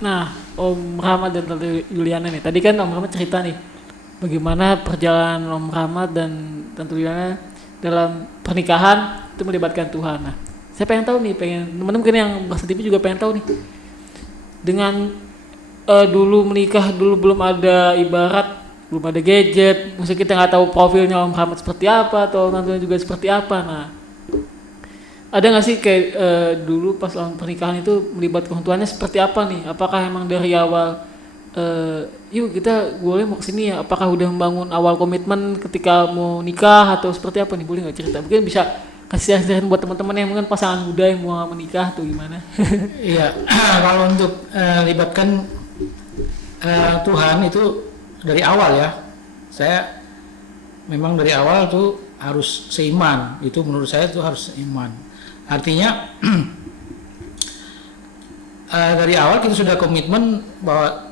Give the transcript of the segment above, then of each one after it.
Nah, Om Rahmat dan Tante Juliana nih. Tadi kan Om Rahmat cerita nih bagaimana perjalanan Om Rahmat dan Tante Juliana dalam pernikahan itu melibatkan Tuhan. Nah, saya pengen tahu nih, pengen teman-teman mungkin yang Bahasa TV juga pengen tahu nih. Dengan dulu menikah dulu belum ada ibarat belum ada gadget, mungkin kita nggak tahu profilnya Om Rahmat seperti apa atau nantinya juga seperti apa. Nah, ada nggak sih kayak dulu pas orang pernikahan itu melibatkan Tuhannya seperti apa nih? Apakah emang dari awal yuk kita boleh mau kesini ya? Apakah udah membangun awal komitmen ketika mau nikah atau seperti apa nih? Boleh nggak cerita? Mungkin bisa kasih saran buat teman-teman yang mungkin pasangan muda yang mau menikah tuh gimana? Iya, kalau untuk libatkan Tuhan itu dari awal ya. Saya memang dari awal tuh harus seiman. Itu menurut saya tuh harus seiman. Artinya dari awal kita sudah komitmen bahwa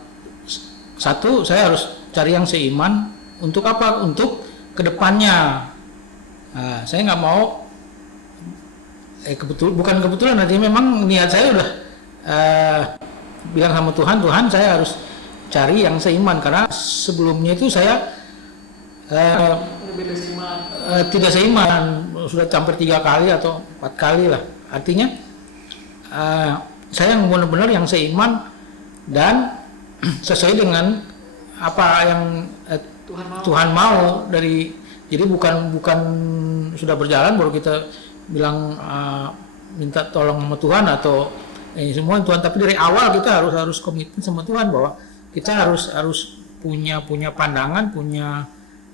satu, saya harus cari yang seiman. Untuk apa? Untuk kedepannya. Saya nggak mau bukan kebetulan, artinya memang niat saya udah bilang sama Tuhan, Tuhan saya harus cari yang seiman, karena sebelumnya itu saya tidak seiman, sudah hampir 3 kali atau 4 kali lah. Artinya saya yang benar-benar yang seiman dan sesuai dengan apa yang Tuhan mau dari. Jadi bukan sudah berjalan baru kita bilang minta tolong sama Tuhan atau semua Tuhan, tapi dari awal kita harus komitmen sama Tuhan bahwa kita harus punya pandangan,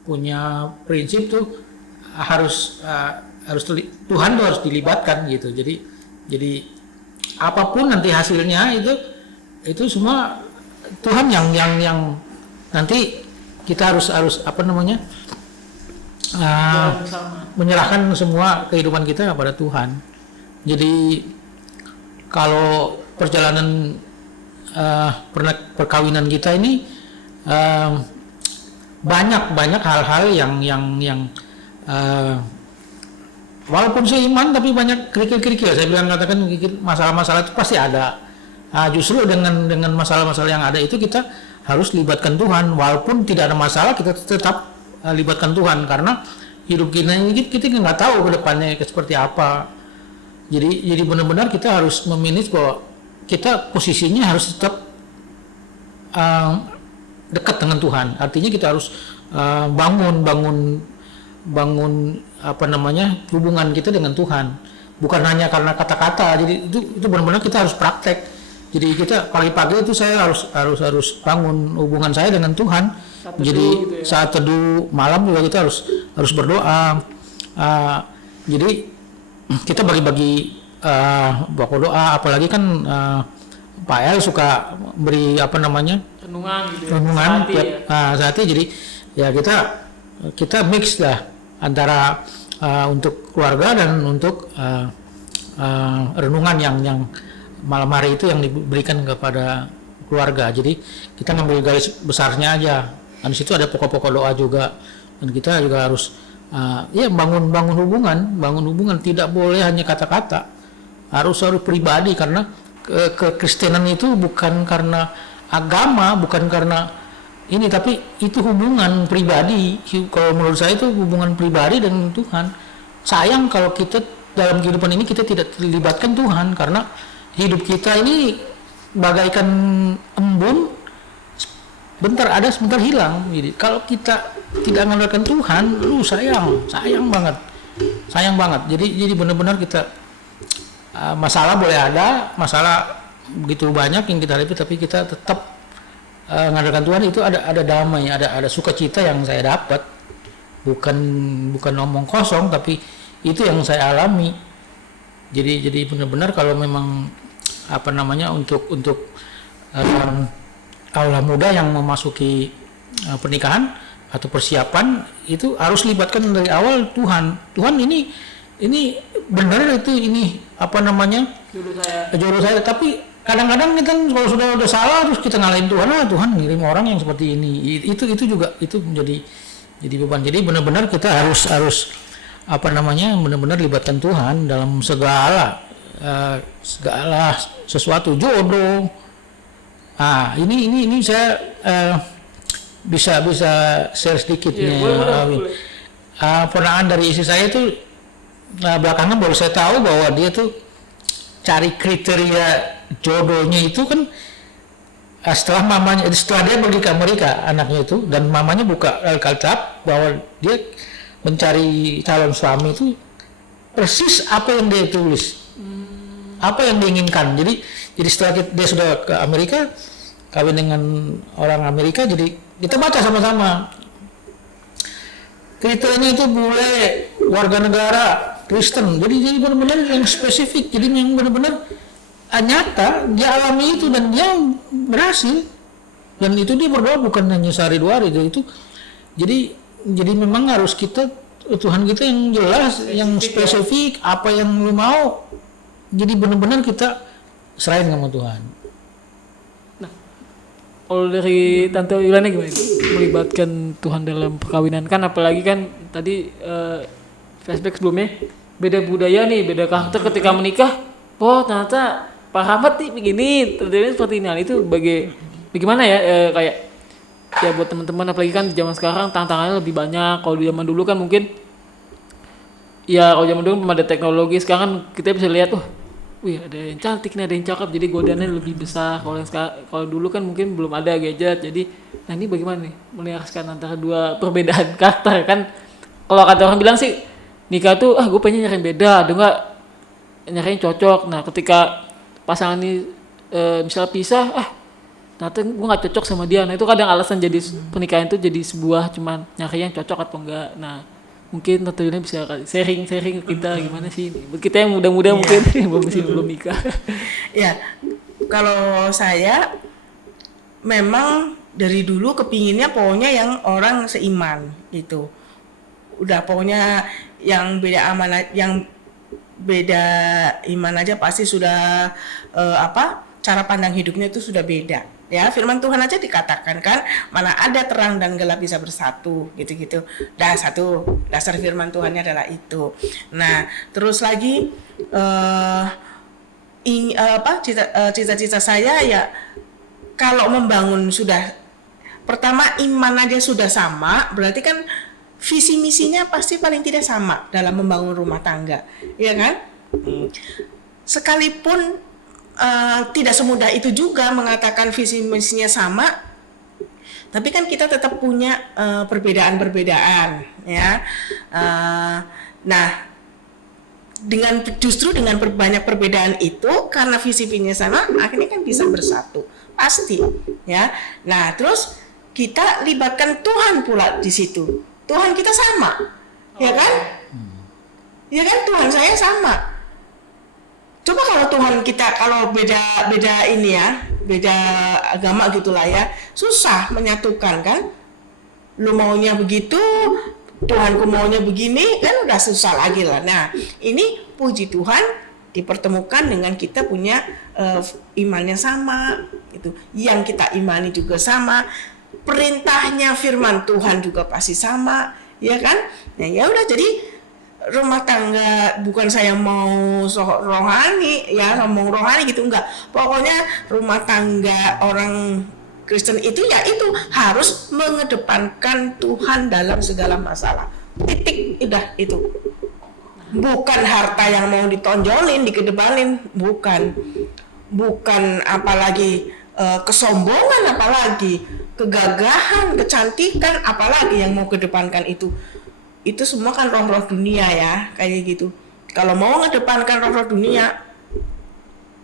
punya prinsip tuh harus Tuhan tuh harus dilibatkan gitu. Jadi apapun nanti hasilnya itu semua Tuhan yang nanti kita harus apa namanya menyerahkan semua kehidupan kita kepada Tuhan. Jadi kalau perjalanan perkawinan kita ini banyak hal-hal yang walaupun seiman tapi banyak kerikil-kerikil. Saya bilang katakan masalah-masalah itu pasti ada. Justru dengan masalah-masalah yang ada itu kita harus libatkan Tuhan. Walaupun tidak ada masalah kita tetap libatkan Tuhan, karena hidup kita ini kita nggak tahu ke depannya seperti apa. Jadi benar-benar kita harus memanage bahwa kita posisinya harus tetap dekat dengan Tuhan. Artinya kita harus bangun apa namanya hubungan kita dengan Tuhan, bukan hanya karena kata-kata. Jadi itu benar-benar kita harus praktek. Jadi kita pagi-pagi itu saya harus bangun hubungan saya dengan Tuhan. Jadi gitu ya. Saat teduh malam juga kita harus berdoa. Jadi kita bagi-bagi baku doa, apalagi kan Pak El suka beri apa namanya renungan gitu. Renungan tiap saatnya. Jadi ya kita mix lah antara untuk keluarga dan untuk renungan yang malam hari itu yang diberikan kepada keluarga. Jadi kita ngambil garis besarnya aja. Dan di situ ada pokok-pokok doa juga. Dan kita juga harus bangun hubungan. Tidak boleh hanya kata-kata. Harus pribadi, karena kekristenan itu bukan karena agama, bukan karena ini, tapi itu hubungan pribadi. Kalau menurut saya itu hubungan pribadi dengan Tuhan. Sayang kalau kita dalam kehidupan ini kita tidak terlibatkan Tuhan, karena hidup kita ini bagaikan embun, bentar ada sebentar hilang. Jadi kalau kita tidak mengandalkan Tuhan, sayang banget. Jadi benar-benar kita masalah boleh ada, masalah begitu banyak yang kita hadapi, tapi kita tetap mengandalkan Tuhan. Itu ada damai, ada sukacita yang saya dapat. Bukan omong kosong, tapi itu yang saya alami. Jadi benar-benar kalau memang apa namanya untuk kaula muda yang memasuki pernikahan atau persiapan, itu harus libatkan dari awal Tuhan. Tuhan ini benar, ini apa namanya jodoh saya. Tapi kadang-kadang kita kalau sudah salah terus kita ngalahin Tuhan. Tuhan ngirim orang yang seperti ini. Itu juga itu menjadi beban. Jadi benar-benar kita harus apa namanya benar-benar libatkan Tuhan dalam segala sesuatu, jodoh, Ini saya bisa share sedikit Iya, nih, boleh. Awin. Ponaan dari istri saya itu belakangan baru saya tahu bahwa dia tuh cari kriteria jodohnya itu kan setelah dia pergi ke Amerika anaknya itu, dan mamanya buka Alkitab bahwa dia mencari calon suami itu persis apa yang dia tulis, apa yang diinginkan. Jadi setelah dia sudah ke Amerika, kawin dengan orang Amerika, jadi kita baca sama-sama kriterianya itu bule, warga negara Kristen. Jadi benar-benar yang spesifik, jadi yang benar-benar nyata dia alami itu dan dia berhasil. Dan itu dia berdoa bukan hanya sehari dua hari itu. Jadi memang harus Tuhan kita yang jelas, yang spesifik apa yang lu mau. Jadi benar-benar kita serahin sama Tuhan. Kalau dari Tante Yuliana gimana melibatkan Tuhan dalam perkawinan? Kan apalagi kan tadi flashback sebelumnya beda budaya nih, beda karakter ketika menikah. Oh ternyata Pak Rahmat nih begini, terjadi seperti ini. Hal itu bagaimana ya kayak ya buat teman-teman, apalagi kan zaman sekarang tantangannya lebih banyak. Kalau di zaman dulu kan mungkin ya kalau zaman dulu belum ada teknologi, sekarang kan kita bisa lihat wih ada yang cantik nih, ada yang cakep, jadi godaannya lebih besar. Kalau dulu kan mungkin belum ada gadget, jadi nah ini bagaimana nih menyelaraskan antara dua perbedaan karakter kan? Kalau kata orang bilang sih nikah tuh gue pengen nyari yang beda, ada nggak nyari yang cocok. Nah ketika pasangan ini misalnya pisah, ternyata gue nggak cocok sama dia. Nah itu kadang alasan jadi pernikahan itu jadi sebuah cuman nyari yang cocok atau enggak. Nah mungkin Tante Yuliana bisa sharing ke kita gimana sih buat kita yang muda-muda mungkin belum nikah. Ya, kalau saya memang dari dulu kepinginnya pokoknya yang orang seiman gitu. Udah pokoknya yang beda iman aja pasti sudah cara pandang hidupnya itu sudah beda. Ya, firman Tuhan aja dikatakan kan, mana ada terang dan gelap bisa bersatu, gitu-gitu. Dasar firman Tuhannya adalah itu. Nah, terus lagi cita-cita saya ya kalau membangun sudah pertama iman aja sudah sama, berarti kan visi misinya pasti paling tidak sama dalam membangun rumah tangga, ya kan? Sekalipun tidak semudah itu juga mengatakan visi misinya sama, tapi kan kita tetap punya perbedaan-perbedaan, ya. Nah, dengan banyak perbedaan itu, karena visi misinya sama, akhirnya kan bisa bersatu, pasti, ya. Nah, terus kita libatkan Tuhan pula di situ. Tuhan kita sama, ya kan? Ya kan, Tuhan saya sama. Coba kalau Tuhan kita kalau beda ini ya, beda agama gitulah ya, susah menyatukan kan? Lu maunya begitu, Tuhanku maunya begini, kan udah susah lagi lah. Nah, ini puji Tuhan dipertemukan dengan kita punya imannya sama, gitu. Yang kita imani juga sama, perintahnya firman Tuhan juga pasti sama, ya kan? Nah, ya udah jadi rumah tangga bukan saya mau rohani ya, ngomong rohani gitu enggak. Pokoknya rumah tangga orang Kristen itu ya itu harus mengedepankan Tuhan dalam segala masalah. Titik, udah itu. Bukan harta yang mau ditonjolin, dikedepanin, bukan apalagi kesombongan, apalagi kegagahan, kecantikan, apalagi yang mau kedepankan itu semua kan roh-roh dunia ya, kayak gitu. Kalau mau ngedepankan roh-roh dunia,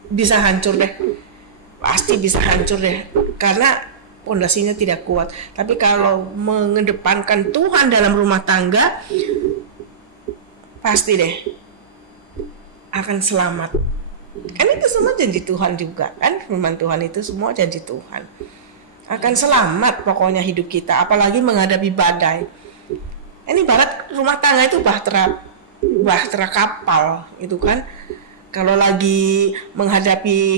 bisa hancur deh, pasti bisa hancur deh, karena pondasinya tidak kuat. Tapi kalau mengedepankan Tuhan dalam rumah tangga, pasti deh akan selamat. Kan itu semua janji Tuhan juga kan, firman Tuhan itu semua janji Tuhan. Akan selamat pokoknya hidup kita, apalagi menghadapi badai. Ini ibarat rumah tangga itu bahtera kapal itu kan. Kalau lagi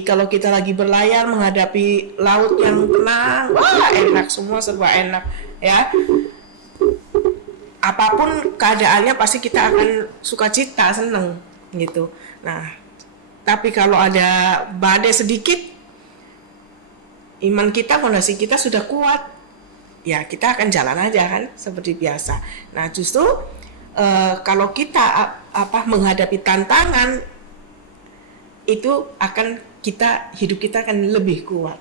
kalau kita lagi berlayar menghadapi laut yang tenang, wah enak, semua serba enak ya. Apapun keadaannya pasti kita akan sukacita, seneng gitu. Nah, tapi kalau ada badai sedikit, iman kita, fondasi kita sudah kuat, ya kita akan jalan aja kan seperti biasa. Nah justru kalau kita menghadapi tantangan itu akan hidup kita akan lebih kuat.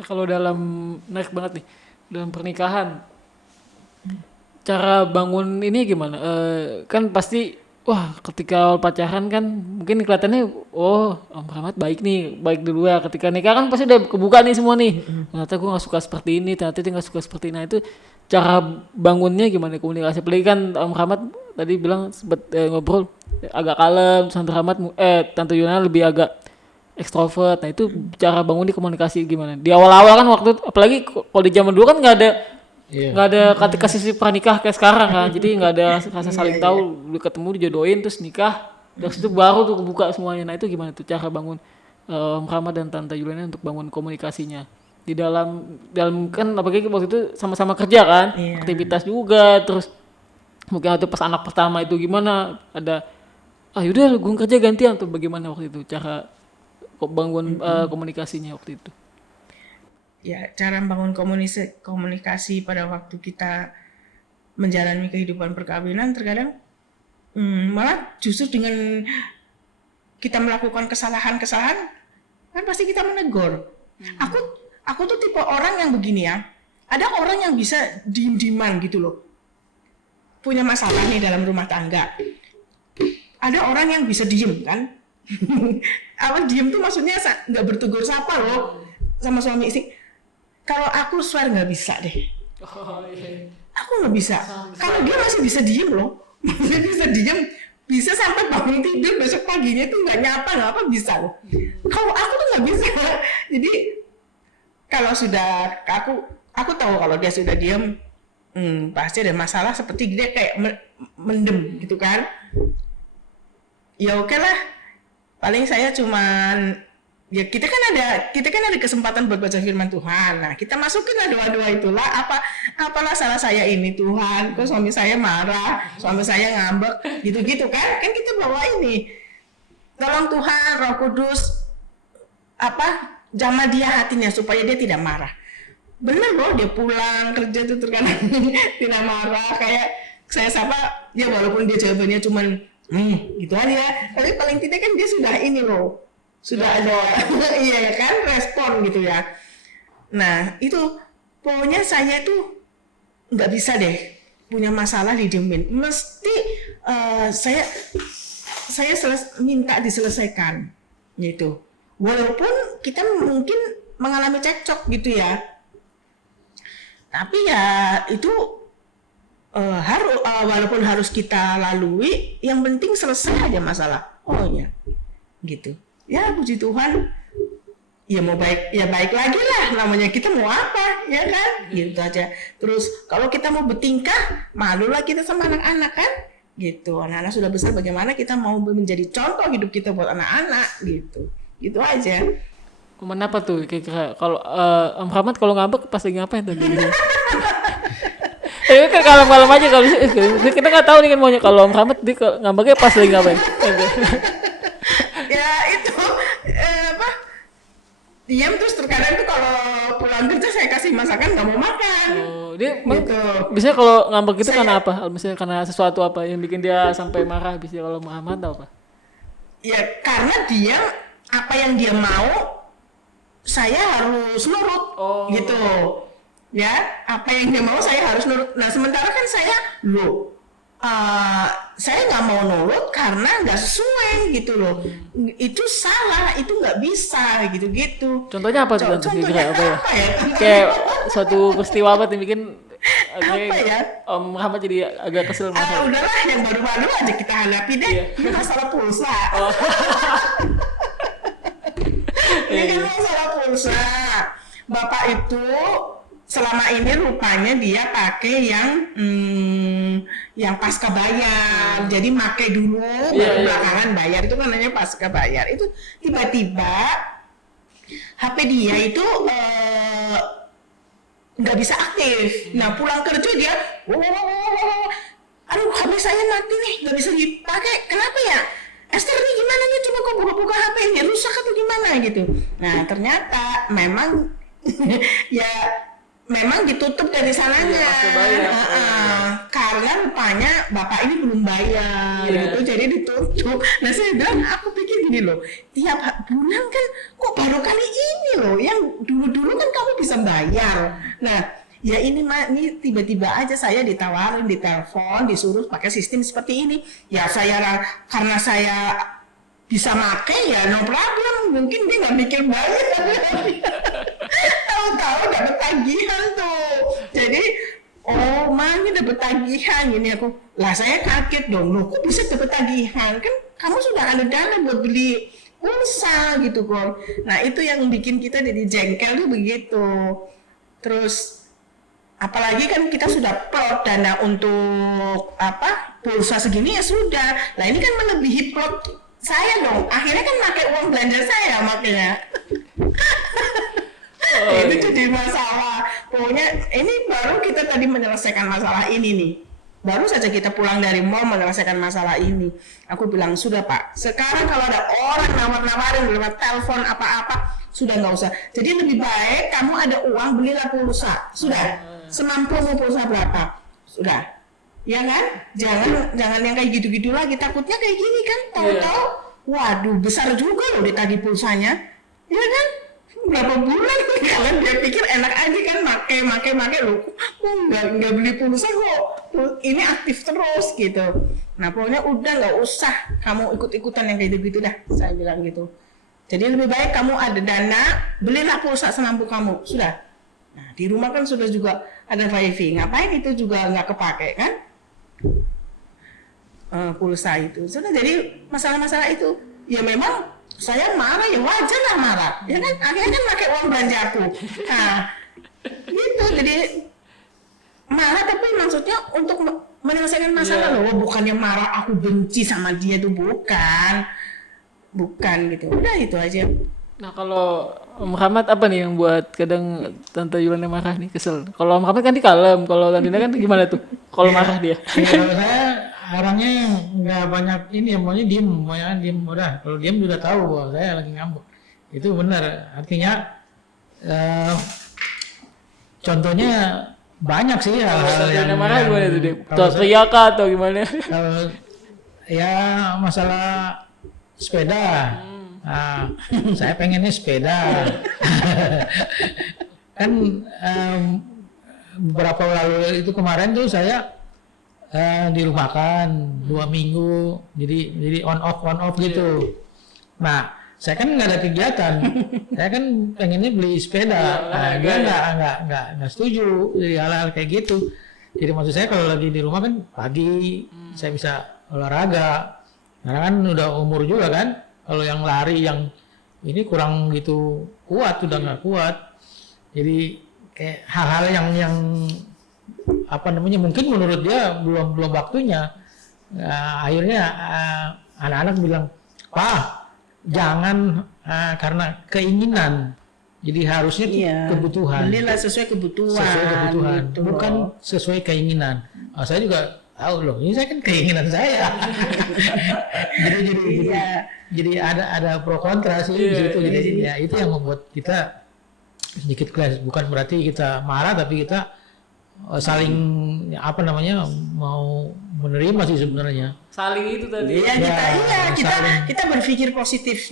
Kalau dalam menarik banget nih dalam pernikahan, cara bangun ini gimana? Kan pasti wah ketika awal pacaran kan mungkin kelihatannya Om Rahmat baik nih, baik dulu ya. Ketika nikah kan pasti udah kebuka nih semua nih. Ternyata gue nggak suka seperti ini, ternyata dia nggak suka seperti ini. Nah itu cara bangunnya gimana komunikasi? Apalagi kan Om Rahmat tadi bilang sempat ngobrol agak kalem, Tante Yuna lebih agak ekstrovert. Nah itu cara bangun di komunikasi gimana? Di awal-awal kan waktu apalagi kalau di zaman dulu kan nggak ada ketika sisi pranikah kayak sekarang kan. Jadi nggak ada rasa saling tahu. Lu ketemu dijodohin terus nikah. Dari situ baru tuh kebuka semuanya. Nah itu gimana tuh cara bangun Om Rahmat dan Tante Juliana untuk bangun komunikasinya? Di dalam kan apalagi waktu itu sama-sama kerja kan, aktivitas juga, terus mungkin waktu pas anak pertama itu gimana? Ada yaudah gue kerja gantian tuh, bagaimana waktu itu cara bangun komunikasinya waktu itu? Ya, cara membangun komunikasi pada waktu kita menjalani kehidupan perkawinan terkadang malah justru dengan kita melakukan kesalahan-kesalahan kan pasti kita menegur. Aku tuh tipe orang yang begini ya. Ada orang yang bisa diem-dieman gitu loh. Punya masalah nih dalam rumah tangga. Ada orang yang bisa diem kan. Diem tuh maksudnya nggak bertegur sapa loh sama suami istri. Kalau aku swear nggak bisa deh. Aku nggak bisa. Kalau dia masih bisa diem loh. Masih bisa diem. Bisa sampai bangun tidur besok paginya tuh nggak nyapa bisa loh. Kalau aku tuh nggak bisa. Jadi kalau sudah aku tahu kalau dia sudah diem, pasti ada masalah, seperti dia kayak mendem gitu kan. Ya oke lah, paling saya cuman ya kita kan ada kesempatan buat baca firman Tuhan. Nah kita masukin lah doa-doa itulah, apalah salah saya ini Tuhan, kok suami saya marah, suami saya ngambek gitu-gitu kan kita bawa ini, tolong Tuhan Roh Kudus jamah dia hatinya supaya dia tidak marah. Bener loh, dia pulang kerja tuh terkadang tidak marah, kayak saya sapa ya walaupun dia jawabannya cuman gitu aja, tapi paling tidak kan dia sudah ini loh, sudah ada iya kan respon gitu ya. Nah itu pokoknya saya itu nggak bisa deh punya masalah didiemin, mesti saya minta diselesaikan gitu, walaupun kita mungkin mengalami cekcok gitu ya, tapi ya itu walaupun harus kita lalui, yang penting selesai aja masalah. Oh ya, gitu. Ya puji Tuhan. Ya mau baik, ya baik lagi lah. Namanya kita mau apa, ya kan? Gitu aja. Terus kalau kita mau bertingkah, malulah kita sama anak-anak kan? Gitu. Anak-anak sudah besar, bagaimana kita mau menjadi contoh hidup kita buat anak-anak? Gitu. Gitu aja. Momen apa tuh? Kira-kira kalau Om Rahmat kalau ngambek pas lagi ngapain tuh? Tapi kan kalem-kalem aja kalau kita nggak tahu nih kan maunya kalau Om Rahmat dia ngambeknya pas lagi ngapain? Ya itu diam, terus terkadang tuh kalau pulang kerja saya kasih masakan nggak mau makan. Oh, dia gitu. Biasanya kalau ngambek itu karena apa? Misalnya karena sesuatu apa yang bikin dia sampai marah? Biasanya kalau Muhammad atau apa? Ya karena dia apa yang dia mau saya harus nurut gitu. Ya, apa yang dia mau saya harus nurut. Nah, sementara kan saya nggak mau nurut karena nggak sesuai gitu loh. Itu salah, itu nggak bisa gitu-gitu. Contohnya apa tuh? Contohnya apa ya? Kayak suatu peristiwa apa yang bikin Om Muhammad jadi agak kesel masalah. Udahlah, yang baru-baru aja kita hadapi deh. Ini masalah pulsa. Ini kan masalah pulsa. Bapak itu selama ini rupanya dia pakai yang pasca bayar, jadi pakai dulu baru belakangan bayar, itu kan namanya pasca bayar. Itu tiba-tiba HP dia itu nggak bisa aktif. Nah pulang kerja dia, aduh HP saya mati nih, nggak bisa dipakai. Kenapa ya? Esther ini gimana nih, coba kok buka-buka HP ini rusak atau gimana gitu. Nah ternyata memang ya memang ditutup dari sananya. Iya, pakai bayar. Karena rupanya bapak ini belum bayar Iya. gitu, jadi ditutup. Nah saya bilang, aku pikir gini loh, tiap bulan kan kok baru kali ini loh, yang dulu-dulu kan kamu bisa bayar. Nah ya ini tiba-tiba aja saya ditawarin, ditelepon, disuruh pakai sistem seperti ini. Ya karena saya bisa pakai ya no problem, mungkin dia nggak mikir bayar. Tahu-tahu dapat tagihan tuh. Jadi oh ini dapat tagihan ini aku. Lah saya kaget dong, loh kok bisa dapat tagihan? Kan kamu sudah ada dana buat beli pulsa gitu kok. Nah itu yang bikin kita jadi jengkel tuh begitu. Terus apalagi kan kita sudah plot dana untuk pulsa segini ya sudah. Nah ini kan melebihi plot saya dong. Akhirnya kan pakai uang belanja saya makanya. Itu jadi masalah. Pokoknya ini baru kita tadi menyelesaikan masalah ini nih. Baru saja kita pulang dari mall menyelesaikan masalah ini. Aku bilang, sudah Pak, sekarang kalau ada orang nawar-nawarin lewat telepon apa-apa, sudah nggak usah. Jadi lebih baik kamu ada uang, belilah pulsa. Sudah, semampumu pulsa berapa. Sudah. Ya kan? Jangan yang kayak gitu-gitu lagi. Takutnya kayak gini kan, tahu-tahu, waduh besar juga loh ditagih pulsanya. Ya kan? Berapa bulan kalian dia pikir enak aja kan, make loh, nggak beli pulsa kok, ini aktif terus gitu. Nah pokoknya udah nggak usah kamu ikut-ikutan yang kayak gitu dah, saya bilang gitu. Jadi lebih baik kamu ada dana, belilah pulsa semampu kamu, sudah. Nah di rumah kan sudah juga ada wifi, ngapain itu juga nggak kepake kan? Pulsa itu sudah. Jadi masalah-masalah itu ya memang saya marah, ya wajar lah marah, ya kan, akhirnya kan pakai uang belanjaku. Nah gitu, jadi marah tapi maksudnya untuk menyelesaikan masalah loh, bukannya marah aku benci sama dia tuh, bukan gitu, udah itu aja. Nah kalau Om Rahmat apa nih yang buat kadang Tante Yulana marah nih, kesel? Kalau Om Rahmat kan dikalem, kalau Tante Yulana kan gimana tuh? Kalau marah dia? Kalau saya orangnya nggak banyak ini, maunya diem udah. Kalau diem udah tahu bahwa saya lagi ngambek. Itu benar. Artinya contohnya banyak sih hal-hal yang marah gimana tuh dia? kalau Teriak atau gimana? kalau ya masalah sepeda. Nah, saya pengennya sepeda. Kan beberapa lalu itu kemarin tuh saya dirumahkan 2 minggu, jadi on off gitu. Nah saya kan nggak ada kegiatan, saya kan pengennya beli sepeda. Nah dia nggak setuju jadi hal-hal kayak gitu. Jadi maksud saya kalau lagi di rumah kan pagi saya bisa olahraga, karena kan udah umur juga kan. Kalau yang lari yang ini kurang gitu kuat, udah nggak kuat. Jadi kayak hal-hal yang apa namanya, mungkin menurut dia belum waktunya. Akhirnya anak-anak bilang, Pak jangan karena keinginan, jadi harusnya kebutuhan. Belilah sesuai kebutuhan, gitu bukan loh. sesuai keinginan. Saya juga tahu loh, ini saya kan keinginan saya. jadi ada pro kontra sih di situ. Jadi ya itu yang membuat kita sedikit clash. Bukan berarti kita marah, tapi kita saling apa namanya, mau menerima sih sebenarnya. Saling itu tadi. Kita berpikir positif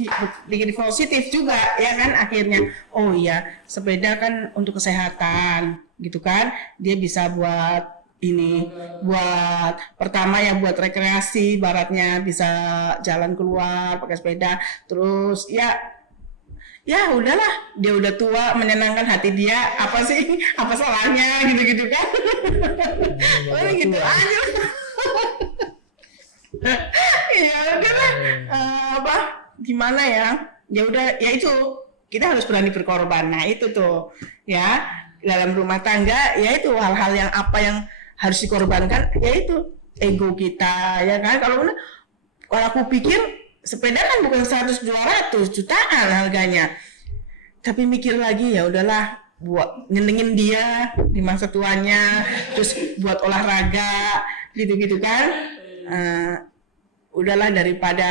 juga ya kan, akhirnya oh iya sepeda kan untuk kesehatan gitu kan, dia bisa buat ini, buat pertama ya buat rekreasi, baratnya bisa jalan keluar pakai sepeda, terus ya udahlah, dia udah tua, menyenangkan hati dia, apa sih, apa salahnya gitu kan. Oh gitu aja. Ya udahlah, gimana ya udah, ya itu kita harus berani berkorban. Nah itu tuh ya, dalam rumah tangga ya itu hal-hal yang apa yang harus dikorbankan, yaitu ego kita ya kan. Kalau aku pikir sepeda kan bukan 100-200 jutaan harganya, tapi mikir lagi ya udahlah, buat nyenengin dia di masa tuanya, terus buat olahraga gitu kan. udahlah daripada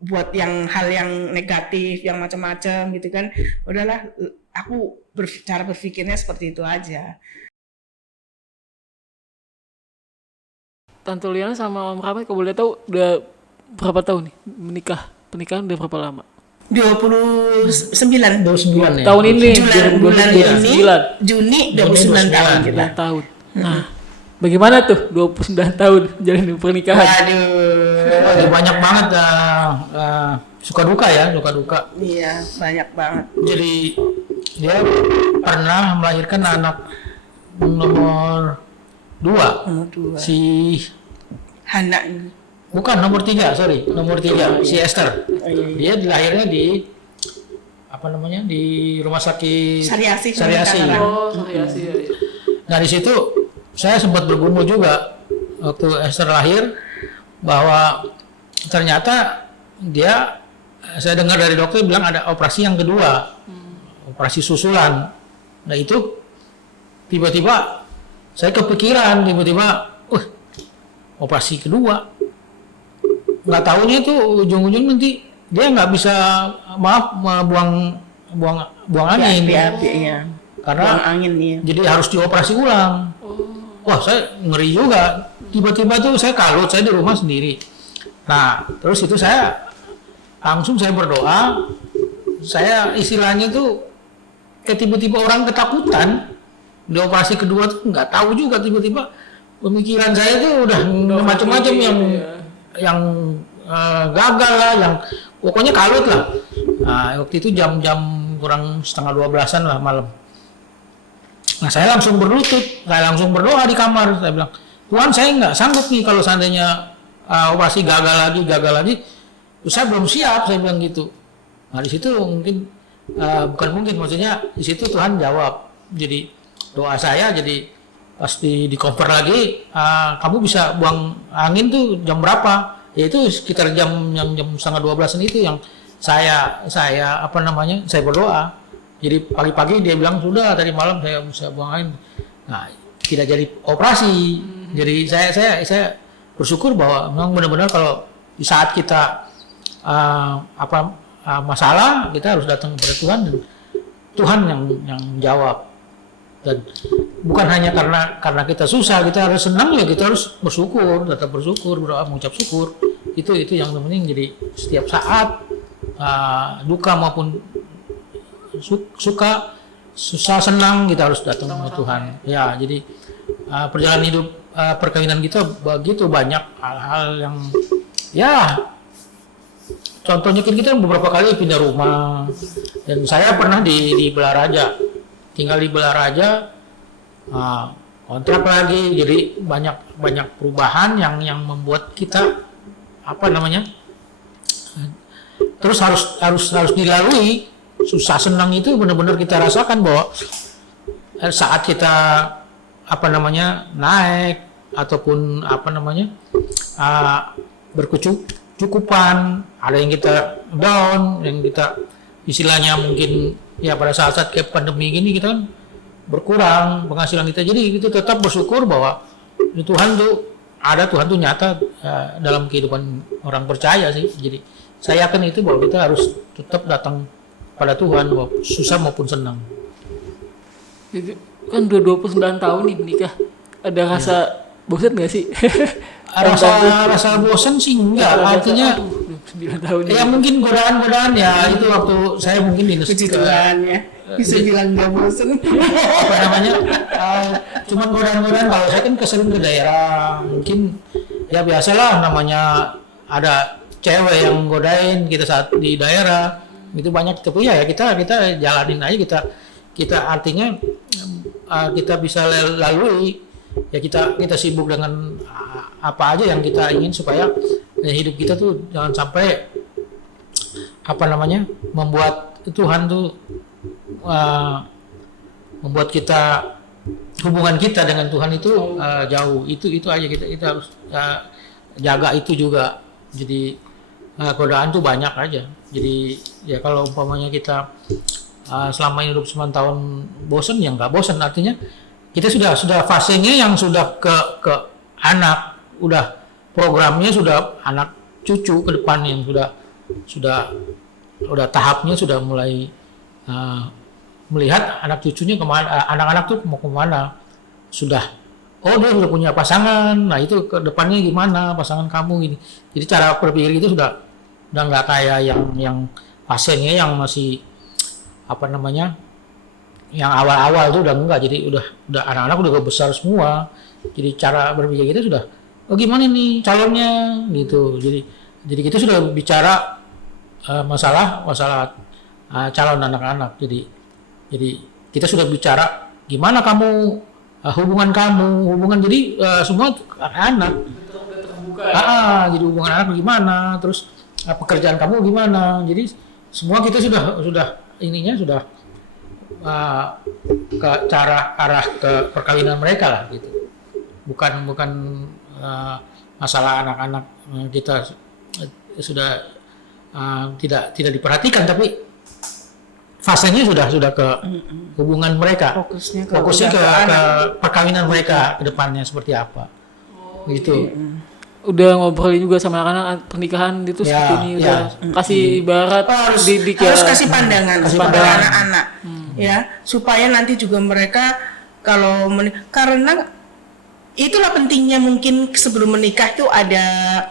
buat yang hal yang negatif, yang macam-macam gitu kan, udahlah aku cara berpikirnya seperti itu aja. Tante Liana sama Om Rahmat kalau boleh tahu udah berapa tahun nih menikah? Pernikahan udah berapa lama? 29 29 ya. Tahun ini bulan ini 2029. Juni 29 tahun kita. 9 tahun. Nah, bagaimana tuh 29 tahun jalin pernikahan? Waduh, Banyak banget suka duka ya, suka duka. iya banyak banget. Jadi dia pernah melahirkan anak nomor 2 si Hana ini. bukan nomor 3 si Esther. Dia dilahirnya di di rumah sakit Sariasi. Oh, iya sih. Ya. Nah di situ saya sempat bergumul juga waktu Esther lahir bahwa ternyata saya dengar dari dokter bilang ada operasi yang kedua, operasi susulan. Nah itu tiba-tiba saya kepikiran operasi kedua. Nggak tahunya tuh ujung-ujung nanti dia nggak bisa buang angin. Iya. Karena Buang angin ya. jadi harus dioperasi ulang. Wah saya ngeri juga. Tiba-tiba tuh saya kalut, saya di rumah sendiri. Nah terus itu saya berdoa. Saya istilahnya tuh kayak tiba-tiba orang ketakutan. Di operasi kedua tuh nggak tahu juga, tiba-tiba pemikiran saya tuh udah macam-macam yang gagal lah, yang pokoknya kalut lah. Nah waktu itu jam-jam kurang setengah 12-an lah malam. Nah saya langsung berlutut, saya langsung berdoa di kamar. Saya bilang, Tuhan saya nggak sanggup nih kalau seandainya operasi gagal lagi, terus saya belum siap, saya bilang gitu. Nah di situ maksudnya di situ Tuhan jawab. Jadi doa saya jadi pas di cover lagi, kamu bisa buang angin tuh jam berapa? Yaitu sekitar jam setengah 12-an itu yang saya berdoa. Jadi pagi-pagi dia bilang sudah tadi malam saya bisa buang angin. Nah, tidak jadi operasi. Jadi saya bersyukur bahwa memang benar-benar kalau di saat kita masalah kita harus datang kepada Tuhan dan Tuhan yang jawab. Dan bukan hanya karena kita susah, kita harus senang ya, kita harus bersyukur, tetap bersyukur, berdoa, mengucap syukur. Itu yang penting. Jadi setiap saat duka maupun suka, susah, senang, kita harus datang ke Tuhan. Ya, jadi perjalanan hidup perkawinan kita begitu banyak hal-hal yang contohnya kita beberapa kali pindah rumah, dan saya pernah di Belaraja, tinggal di Belaraja, kontrak lagi, jadi banyak perubahan yang membuat kita terus harus dilalui. Susah senang itu benar-benar kita rasakan bahwa saat kita naik ataupun berkecukupan, ada yang kita down, yang kita istilahnya mungkin ya pada saat kayak pandemi gini kita kan berkurang penghasilan kita, jadi kita tetap bersyukur bahwa Tuhan tuh nyata dalam kehidupan orang percaya sih. Jadi saya yakin itu bahwa kita harus tetap datang pada Tuhan, susah maupun senang. Itu kan udah 29 tahun nih menikah. Ada rasa bosan nggak sih? Rasa bosan sih enggak, artinya 9 tahun ya mungkin godaan ya itu waktu saya mungkin di Puji Tuhan ya. Bisa bilang nggak bosan. Cuman godaan kalau saya kan kesering ke daerah, mungkin ya biasalah namanya ada cewek yang godain kita saat di daerah. Itu banyak, tapi ya kita jalanin aja, kita artinya kita bisa lalui ya, kita sibuk dengan apa aja yang kita ingin supaya hidup kita tuh jangan sampai membuat Tuhan tuh membuat kita hubungan kita dengan Tuhan itu jauh. Itu aja kita harus jaga itu juga. Jadi godaan tuh banyak aja. Jadi ya kalau umpamanya kita selama hidup 9 tahun bosan, ya nggak bosan, artinya kita sudah fasenya yang sudah ke anak, udah programnya sudah anak cucu ke depan yang sudah tahapnya sudah mulai melihat anak cucunya kemana, anak-anak tuh mau kemana, dia sudah punya pasangan, nah itu ke depannya gimana pasangan kamu ini. Jadi cara berpikir itu sudah nggak kayak yang pasiennya yang masih yang awal-awal tuh udah enggak. Jadi udah anak-anak udah besar semua, jadi cara berpikir kita sudah gimana nih calonnya gitu. Jadi kita sudah bicara masalah calon anak-anak. Jadi kita sudah bicara gimana kamu hubungan jadi semua anak. Jadi hubungan anak gimana, terus pekerjaan kamu gimana. Jadi semua kita sudah ininya sudah ke arah ke perkawinan mereka lah gitu. Bukan masalah anak-anak kita sudah tidak diperhatikan, tapi fasenya sudah ke hubungan mereka, fokusnya ke perkawinan mereka ke depannya seperti apa gitu. Udah ngobrolin juga sama anak-anak pernikahan itu seperti ini, udah kasih ibarat harus kasih pandangan kepada anak-anak ya, supaya nanti juga mereka kalau karena itulah pentingnya mungkin sebelum menikah itu ada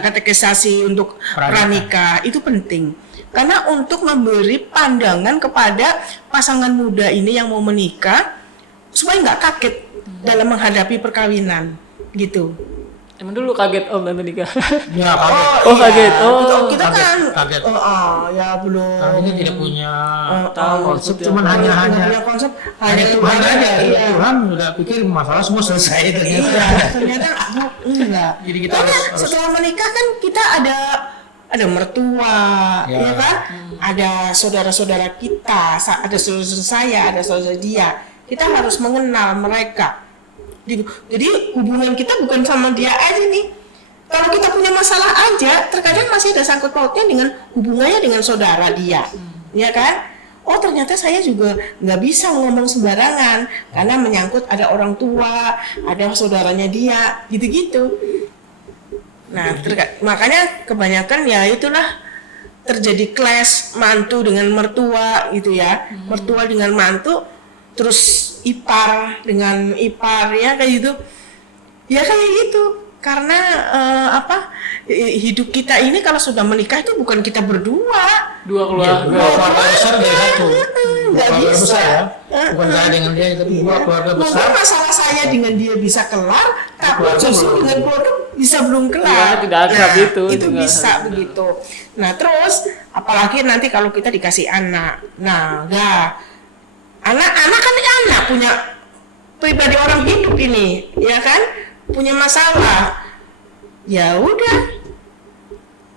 katekisasi untuk pranikah itu penting. Karena untuk memberi pandangan kepada pasangan muda ini yang mau menikah supaya nggak kaget dalam menghadapi perkawinan gitu. Emang dulu kaget Om dan menikah? Ya kaget. Kaget. Kita kaget. Ya belum. Ini tidak punya konsep, cuman hanya konsep hanya Tuhan aja. Tuhan udah pikir masalah semua selesai ternyata enggak. Jadi kita harus setelah menikah kan kita ada mertua, ya kan? Ada saudara-saudara kita, ada saudara saya, ada saudara dia. Kita harus mengenal mereka. Jadi hubungan kita bukan sama dia aja nih. Kalau kita punya masalah aja, terkadang masih ada sangkut pautnya dengan hubungannya dengan saudara dia, ya kan? Oh ternyata saya juga nggak bisa ngomong sembarangan karena menyangkut ada orang tua, ada saudaranya dia, gitu-gitu. Nah, makanya kebanyakan ya itulah terjadi clash mantu dengan mertua gitu ya, mertua dengan mantu, terus ipar dengan ipar ya kayak gitu, ya kayak gitu. Karena hidup kita ini kalau sudah menikah itu bukan kita berdua, dua keluarga besar dari satu, nggak bisa besar ya, bukan saya dengan dia tapi dua keluarga besar. Mungkin masalah saya dengan dia bisa kelar, tapi justru dengan keluarga bisa belum kelar. Tidak ada gitu. Itu bisa begitu. Nah terus apalagi nanti kalau kita dikasih anak, anak kan anak punya pribadi orang hidup ini, ya kan, punya masalah, ya udah,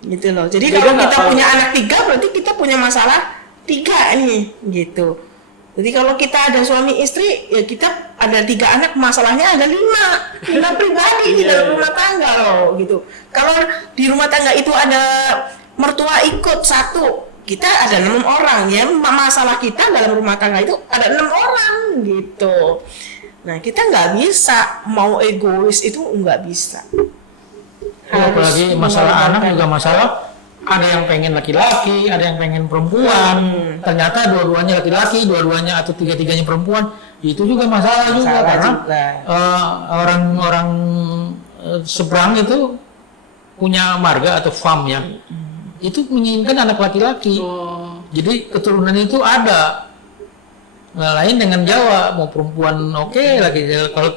gitu loh. Jadi kalau kita punya anak 3 berarti kita punya masalah 3 nih, gitu. Jadi kalau kita ada suami istri, ya kita ada 3 anak, masalahnya ada 5 pribadi di dalam rumah tangga loh, gitu. Kalau di rumah tangga itu ada mertua ikut 1, kita ada 6 orang ya, masalah kita dalam rumah tangga itu ada 6 orang gitu. Nah kita nggak bisa mau egois, itu nggak bisa. Apalagi masalah anak juga masalah, ada yang pengen laki-laki, ada yang pengen perempuan, ternyata dua-duanya laki-laki, dua-duanya atau tiga-tiganya perempuan, itu juga masalah juga karena orang-orang seberang itu punya marga atau farm ya. Itu menginginkan anak laki-laki. Jadi keturunan itu ada. Nah, lain dengan Jawa, mau perempuan laki. Kalau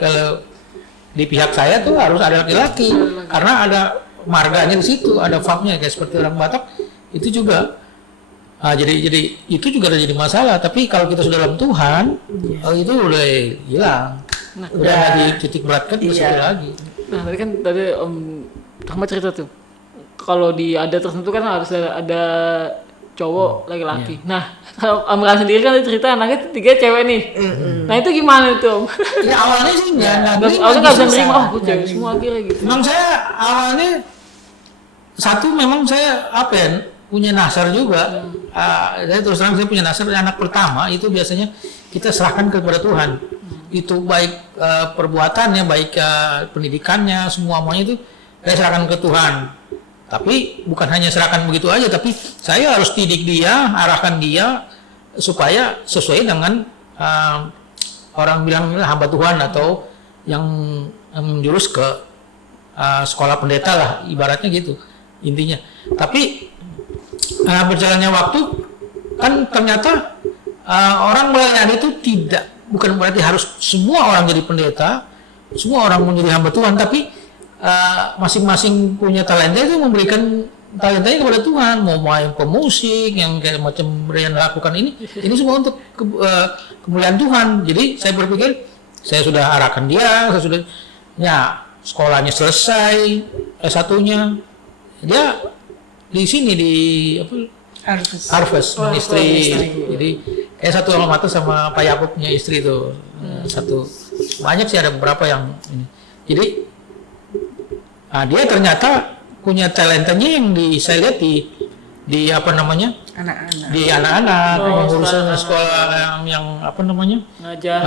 di pihak saya tuh harus ada laki-laki karena ada marganya di situ, ada farmnya kayak seperti orang Batak itu juga. Jadi itu juga ada jadi masalah. Tapi kalau kita sudah dalam Tuhan, itu udah hilang. Udah dititik beratkan seperti lagi. Nah, tadi Om Rahmat cerita tuh. Kalau di adat tertentu kan harus ada cowok laki-laki. Nah, kalau Om Ran sendiri kan cerita anaknya 3 cewek nih. Nah, itu gimana tuh Om? Ya awalnya sih enggak bisa nerima, aku cewek semua akhirnya gitu. Memang saya awalnya memang saya punya nasar juga. Saya terus terang saya punya nasar, anak pertama itu biasanya kita serahkan kepada Tuhan. itu baik perbuatannya, baik pendidikannya, semuanya itu saya serahkan ke Tuhan. Tapi bukan hanya serahkan begitu aja, tapi saya harus didik dia, arahkan dia supaya sesuai dengan orang bilang hamba Tuhan atau yang menjurus ke sekolah pendeta lah, ibaratnya gitu intinya. Tapi berjalannya waktu kan ternyata orang melayani itu bukan berarti harus semua orang jadi pendeta, semua orang menjadi hamba Tuhan, tapi masing-masing punya talenta itu memberikan talentanya kepada Tuhan. Mau main pemusik yang kayak macam Brian lakukan ini semua untuk kemuliaan Tuhan. Jadi saya berpikir saya sudah arahkan dia, saya sudah sekolahnya selesai, S1-nya dia di sini di Harvest Ministry. Jadi kayak satu alma mater sama Pak Yakub punya istri itu satu. Banyak sih, ada beberapa yang ini. Jadi dia ternyata punya talentanya yang saya lihat di apa namanya, anak-anak, di anak-anak urusan sekolah yang apa namanya, ngajar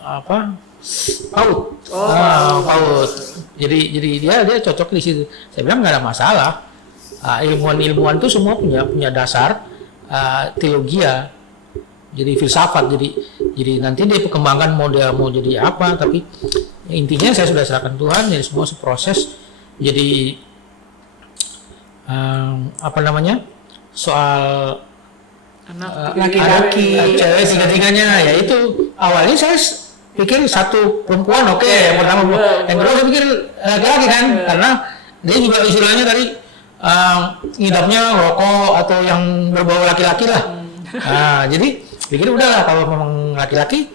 PAUD. PAUD. Jadi dia cocok di situ. Saya bilang nggak ada masalah. Ilmuwan itu semua punya dasar teologi, jadi filsafat. Jadi nanti dia perkembangan mau jadi apa, tapi intinya saya sudah serahkan Tuhan. Jadi semua proses. Jadi apa namanya, soal laki-laki, cewek tiga-tiganya, ya itu awalnya saya pikir satu perempuan oke, yang pertama, yang kedua saya pikir laki-laki kan, karena dia juga istilahnya tadi ngidapnya rokok atau yang berbau laki-laki lah. Jadi pikir udahlah kalau memang laki-laki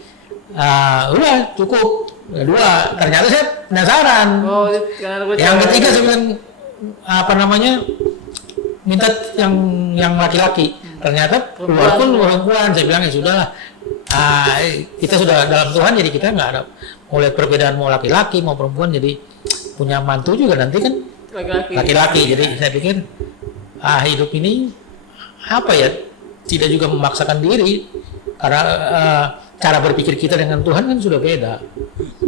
udah cukup. Kedua, ternyata saya penasaran. Yang ketiga saya bilang apa namanya, minta yang laki-laki. Ternyata keluar pun perempuan. Saya bilang ya sudahlah. Kita sudah dalam Tuhan, jadi kita nggak ada mau lihat perbedaan mau laki-laki mau perempuan. Jadi punya mantu juga nanti kan laki-laki. Jadi saya pikir hidup ini apa ya, tidak juga memaksakan diri, karena cara berpikir kita dengan Tuhan kan sudah beda.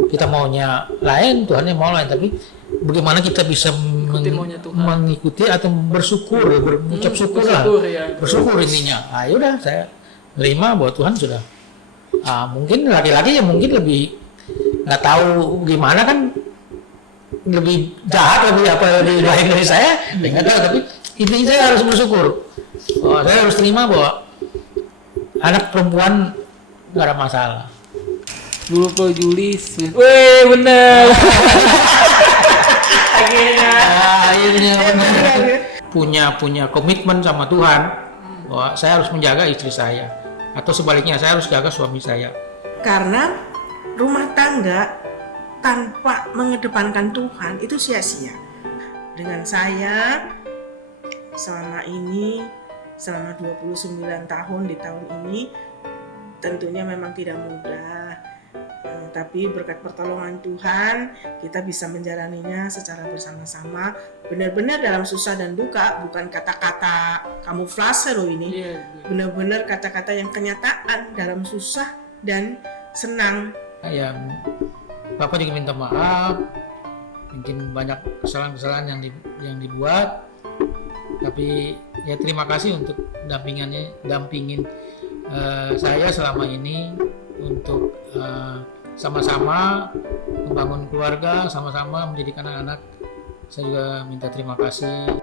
Kita maunya lain, Tuhannya mau lain, tapi bagaimana kita bisa mengikuti atau bersyukur, berucap syukur lah, bersyukur intinya. Yaudah saya terima bahwa Tuhan sudah. Mungkin laki-laki ya mungkin lebih nggak tahu gimana kan, lebih jahat, lebih baik dari saya, nggak tahu. Tapi intinya saya harus bersyukur. Saya harus terima bahwa anak perempuan nggak ada masalah. 20 Juli. Wih, bener. Akhirnya punya komitmen sama Tuhan bahwa saya harus menjaga istri saya, atau sebaliknya saya harus jaga suami saya. Karena rumah tangga tanpa mengedepankan Tuhan itu sia-sia. Dengan saya selama 29 tahun di tahun ini tentunya memang tidak mudah, tapi berkat pertolongan Tuhan kita bisa menjalaninya secara bersama-sama, benar-benar dalam susah dan duka, bukan kata-kata kamuflase loh ini, benar-benar kata-kata yang kenyataan dalam susah dan senang. Ya, Bapak juga minta maaf, mungkin banyak kesalahan-kesalahan yang dibuat, tapi ya terima kasih untuk dampingin saya selama ini untuk sama-sama membangun keluarga, sama-sama menjadikan anak-anak. Saya juga minta terima kasih.